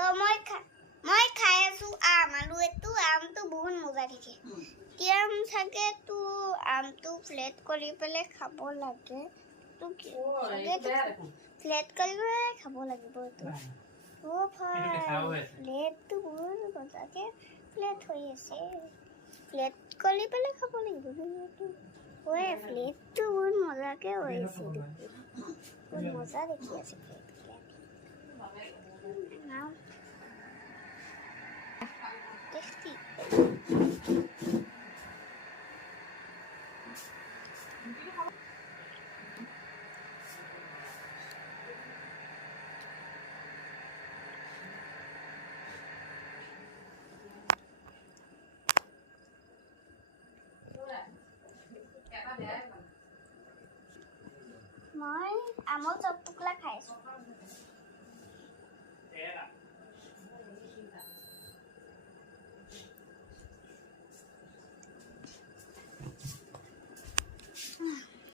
তো মই খাই আছো আম আৰু এইটো আমটো বহুত মজা থাকে আম থাকে তো আমটো ফ্লেট কৰি পেলাই খাব লাগে তো ফ্লেট কৰি পেলাই খাব লাগিব এইটো ও ভাই ফ্লেটটো বহুত মজাকে ফ্লেট হৈ আছে ফ্লেট কৰি পেলাই খাব লাগিব এইটো ওই ফ্লেটটো বহুত মজাকে হৈ আছে বহুত মজা দেখি আছে ফ্লেট নাও টেস্টি মই আমৰ